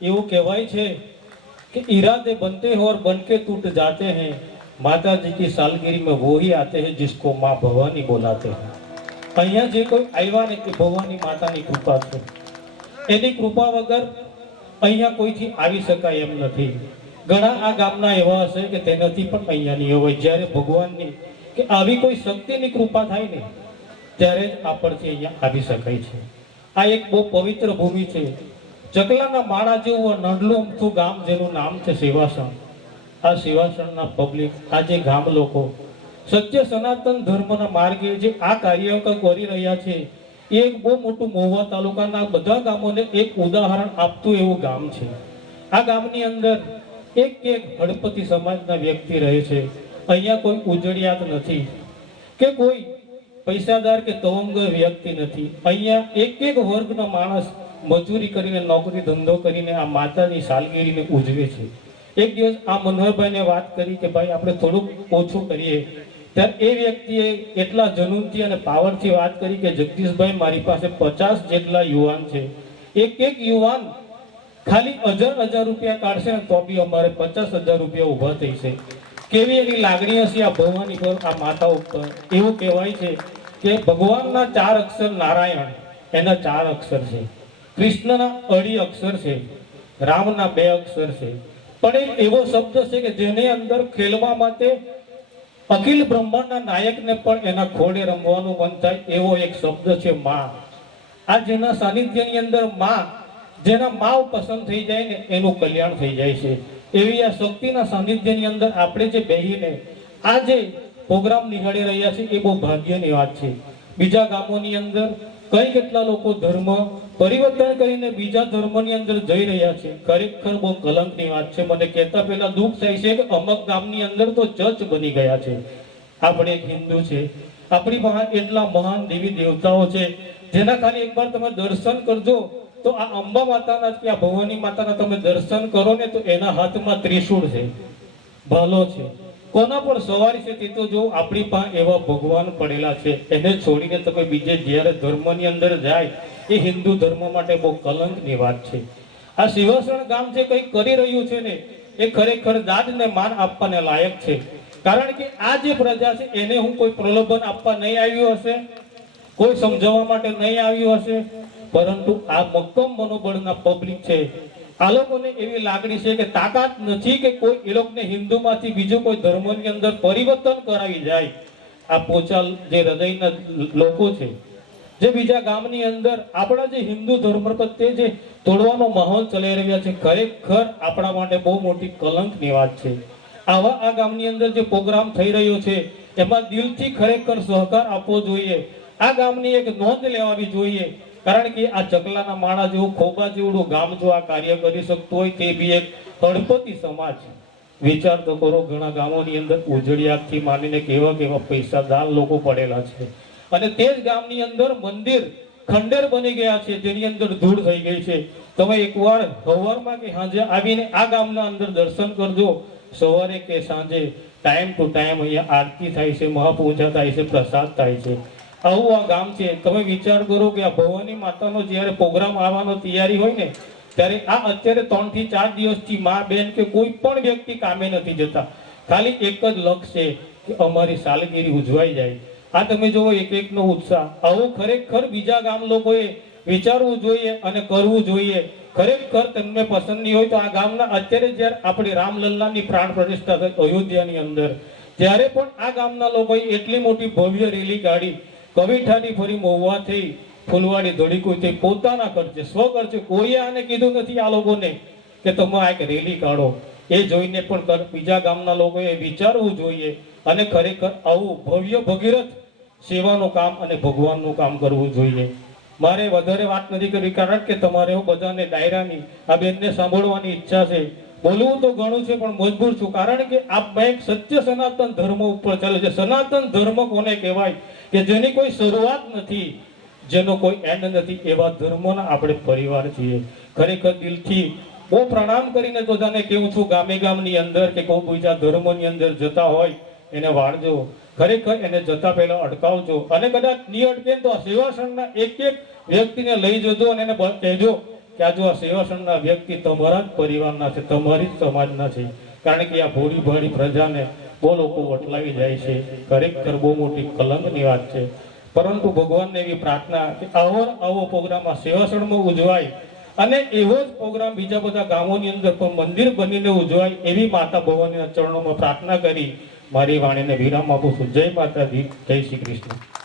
એવું કહેવાય છે कि इरादे बनते हैं और बन के टूट जाते हैं। माता जी की सालगिरह में वो ही आते हैं जिसको माँ भवानी बुलाते हैं। અહીંયા જે કોઈ આવ્યા ને કે ભવાની માતાની કૃપા છે, એની કૃપા વગર અહીંયા કોઈથી આવી શકાય એમ નથી। ઘણા આ ગામના એવા હશે કે તેનાથી પણ અહીંયા નહીં હોય। જ્યારે ભગવાનની કે આવી કોઈ શક્તિની કૃપા થાય ને ત્યારે જ આપણથી અહીંયા આવી શકાય છે। આ એક બહુ પવિત્ર ભૂમિ છે। ચકલાના માળા જેવું નડલું અમથું ગામ જેનું નામ છે સેવાસણ। આ સેવાસણના પબ્લિક, આ જે ગામ લોકો સત્ય સનાતન ધર્મના માર્ગે જે આ કાર્ય કરી રહ્યા છે, એ એક બહુ મોટું મહુવા તાલુકાના બધા ગામોને એક ઉદાહરણ આપતું એવું ગામ છે। આ ગામની અંદર એક હળપતિ સમાજના વ્યક્તિ રહે છે। અહીંયા કોઈ ઉજળિયાત નથી કે કોઈ પૈસાદાર કે તવંગ વ્યક્તિ નથી। અહીંયા એક વર્ગનો માણસ મજૂરી કરીને, નોકરી ધંધો કરીને આ માતાની સાલગીરીને ઉજવે છે। એક દિવસ આ મનોહરભાઈને વાત કરી કે ભાઈ આપણે થોડુંક ઓછું કરીએ, ત્યારે એ વ્યક્તિએ એટલા જનૂનથી અને પાવરથી વાત કરી કે જગદીશભાઈ મારી પાસે 50 જેટલા યુવાન છે, એક યુવાન ખાલી 1000 રૂપિયા કાઢશે ને તો બી અમારે 50,000 રૂપિયા ઊભા થઈ છે। કેવી એની લાગણી હશે આ ભવાની પર, આ માતા ઉપર। એવું કહેવાય છે કે ભગવાનના 4 અક્ષર નારાયણ, એના 4 અક્ષર છે। કૃષ્ણના 2 અક્ષર છે, રામના 2 અક્ષર છે, પણ એક એવો શબ્દ છે કે જેની અંદર ખેલવા માટે અખિલ બ્રહ્માંડના નાયકને પણ એના ખોડે રમવાનું મન થાય એવો એક શબ્દ છે માં। આ જેના સાનિધ્યની અંદર માં, જેના માં પસંદ થઈ જાય ને એનું કલ્યાણ થઈ જાય છે। એવી આ શક્તિના સાનિધ્યની અંદર આપણે જે બેહીને આ જે પ્રોગ્રામ નિહાળી રહ્યા છે એ બહુ ભાગ્યની વાત છે। બીજા ગામોની અંદર કઈ કેટલા લોકો ધર્મ પરિવર્તન કરીને બીજા ધર્મની અંદર જઈ રહ્યા છે, ખરેખર બહુ કલંકની વાત છે। મને કહેતા પહેલા દુઃખ થાય છે કે અમુક ગામની અંદર તો ચર્ચ બની ગયા છે। આપણે એક હિન્દુ છે, આપણી પાસે એટલા મહાન દેવી દેવતાઓ છે જેના ખાલી એકવાર તમે દર્શન કરજો તો આ અંબા માતાના કે આ ભવાની માતાના તમે દર્શન કરો ને તો એના હાથમાં ત્રિશૂળ છે, ભાલો છે, કોના પર સવારી છે તે તો જો આપણી પાસે એવા ભગવાન પડેલા છે। એને છોડીને તમે બીજે જ્યારે ધર્મની અંદર જાય એ હિન્દુ ધર્મ માટે બહુ કલંકની વાત છે। આ શિવાસણ ગામ જે કંઈ કરી રહ્યું છે ને એ ખરેખર દાદને માન આપવાને લાયક છે। કારણ કે આ જે પ્રજા છે એને હું કોઈ પ્રલોભન આપવા નહીં આવ્યું હશે, કોઈ સમજાવવા માટે નહીં આવ્યું હશે, પરંતુ આ મક્કમ મનોબળના પબ્લિક છે। આ લોકોને એવી લાગણી છે કે તાકાત નથી કે કોઈ એ લોકોને હિન્દુમાંથી બીજો કોઈ ધર્મની અંદર પરિવર્તન કરાવી જાય। આ પોચા જે હૃદયના લોકો છે, જે બીજા ગામની અંદર આપણા જે હિન્દુ ધર્મ પ્રત્યે જે તોડવાનો માહોલ ચલાવી રહ્યા છે, ખરેખર આપણા માટે બહુ મોટી કલંકની વાત છે। આવા આ ગામની અંદર જે પ્રોગ્રામ થઈ રહ્યો છે એમાં દિલથી ખરેખર સહકાર આપવો જોઈએ। આ ગામની એક નોંધ લેવાવી જોઈએ, કારણ કે આ ચકલાના માળા જેવું ખોબા જેવડું ગામ જો આ કાર્ય કરી શકતું હોય તે બી એક હળપતિ સમાજ। વિચાર તો કરો, ઘણા ગામોની અંદર ઉજળિયાતથી માંડીને કેવા કેવા પૈસાદાર લોકો પડેલા છે, અને તે જ ગામની અંદર મંદિર ખંડેર બની ગયા છે જેની અંદર ધૂળ થઈ ગઈ છે। તમે એકવાર સવારમાં કે સાંજે આવીને આ ગામના અંદર દર્શન કરજો, સવારે કે સાંજે ટાઈમ ટુ ટાઈમ અહીંયા આરતી થાય છે, મહાપૂજા થાય છે, પ્રસાદ થાય છે। આવું આ ગામ છે। તમે વિચાર કરો કે આ ભવાની માતાનો જ્યારે પ્રોગ્રામ આવવાનો તૈયારી હોય ને ત્યારે આ અત્યારે 3 થી 4 દિવસથી મા બેન કે કોઈ પણ વ્યક્તિ કામે નથી જતા, ખાલી એક જ લક્ષ્ય છે કે અમારી સાલગીરી ઉજવાઈ જાય। આ તમે જોવો એકનો ઉત્સાહ। આવું ખરેખર બીજા ગામ લોકોએ વિચારવું જોઈએ અને કરવું જોઈએ। ખરેખર તમને પસંદ નહીં હોય તો આ ગામના અત્યારે જ્યારે આપણે રામલલ્લાની પ્રાણ પ્રતિષ્ઠા થઈ અયોધ્યાની અંદર, ત્યારે પણ આ ગામના લોકોએ એટલી મોટી ભવ્ય રેલી કાઢી, કવિઠાની ફરી મહુવા થઈ, ફૂલવાડી ધોળીકુઈ થઈ, પોતાના ખર્ચે સ્વખર્ચે, કોઈએ આને કીધું નથી આ લોકોને કે તમે આ એક રેલી કાઢો। એ જોઈને પણ બીજા ગામના લોકોએ વિચારવું જોઈએ અને ખરેખર આવું ભવ્ય ભગીરથ સેવાનું કામ અને ભગવાનનું કામ કરવું જોઈએ। મારે વધારે વાત નથી કરવી, કારણ કે તમારે હું બધાને ડાયરાની આ બેનને સાંભળવાની ઈચ્છા છે। બોલવું તો ઘણું છે પણ મજબૂર છું, કારણ કે આ એક સત્ય સનાતન ધર્મ ઉપર ચાલે છે। સનાતન ધર્મ કોને કહેવાય કે જેની કોઈ શરૂઆત નથી, જેનો કોઈ એન્ડ નથી, એવા ધર્મના આપણે પરિવાર છીએ। ખરેખર દિલથી બહુ પ્રણામ કરીને બધાને કહું છું, ગામે ગામની અંદર કે કોઈ બીજા ધર્મની અંદર જતા હોય એને વાળજો, ખરેખર એને જતા પહેલા અટકાવજો, અને કદાચ નહીં અટકે તો આ સેવાસણના એક વ્યક્તિને લઈ જજો અને એને કહેજો કે આ જો આ સેવાસણના વ્યક્તિ તમારા જ પરિવારના છે, તમારી જ સમાજના છે. કારણ કે આ ભોળી ભાળી પ્રજાને બહુ લોકો વટલાવી જાય છે. ખરેખર બહુ મોટી કલંકની વાત છે. પરંતુ ભગવાનને એવી પ્રાર્થના કે આવો પ્રોગ્રામ આ સેવાસણમાં ઉજવાય અને એવો જ પ્રોગ્રામ બીજા બધા ગામોની અંદર પણ મંદિર બનીને ઉજવાય એવી માતા ભવાનીના ચરણોમાં પ્રાર્થના કરી મારી વાણીને વિરામ આપું છું. જય માતાજી, જય શ્રી કૃષ્ણ.